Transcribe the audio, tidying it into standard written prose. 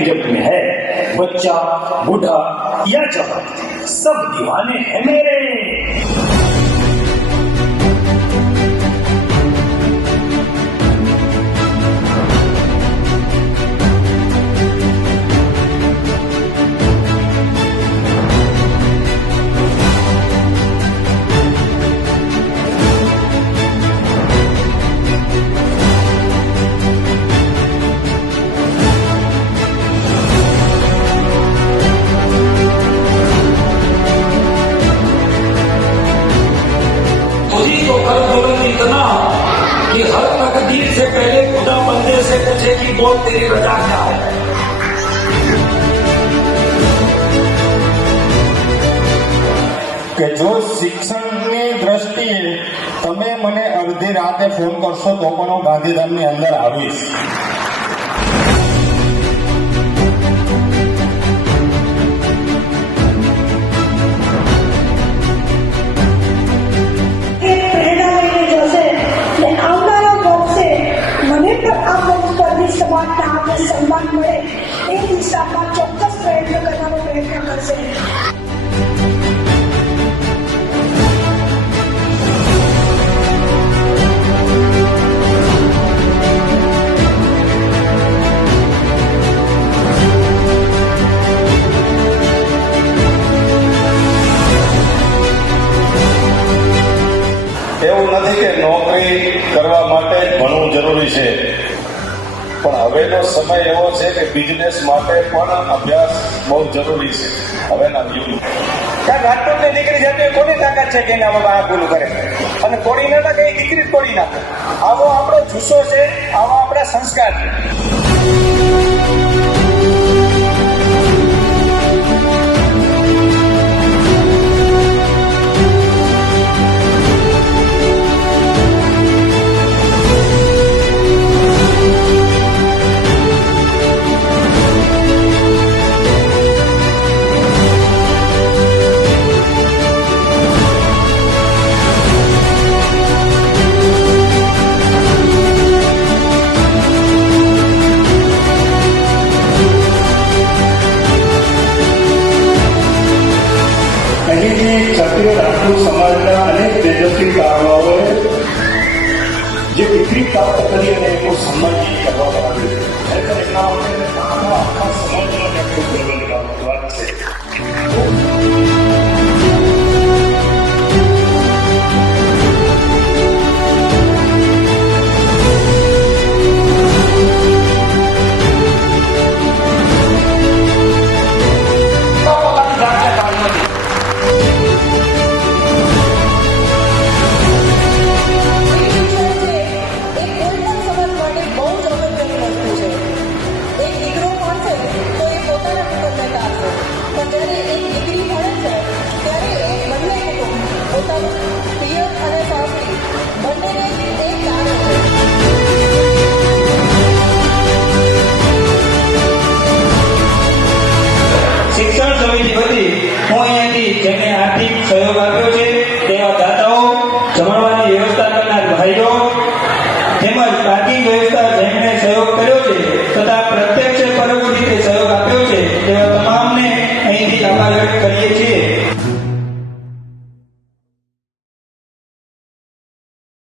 गिरफ्त में है। बच्चा, बूढ़ा या जवान, सब दीवाने हैं मेरे। इतना कि हर तकदीर से पहले खुदा बंदे से पूछे कि बोल तेरी रजा क्या है। કે જો શિક્ષણની દ્રષ્ટિએ તમે મને અડધી રાતે ફોન કરશો તો પણ હું ગાંધીધામની અંદર આવીશ। સન્માન મળે એ દિશામાં ચોક્કસ પ્રયત્ન કરવાનો પ્રયત્ન કરશે। એવું નથી કે નોકરી કરવા માટે ભણવું જરૂરી છે, પણ હવેનો સમય એવો છે કે બિઝનેસ માટે પણ અભ્યાસ બહુ જરૂરી છે હવેના યુગમાં। રાજપૂતની દીકરી જતી કોની તાકાત છે કે એના બાબા આ ભૂલ કરે અને તોડી ન નાખે, એ દીકરી તોડી નાખે। આવો આપણો જુસ્સો છે, આવા આપણા સંસ્કાર છે। ક્ષત્રિય રાજપૂત સમાજના અનેક તેજસ્વી કારણોએ જે ડિગ્રી પ્રાપ્ત કરી અને એનું સન્માન કરવામાં આવ્યું છે, ખરેખર એમના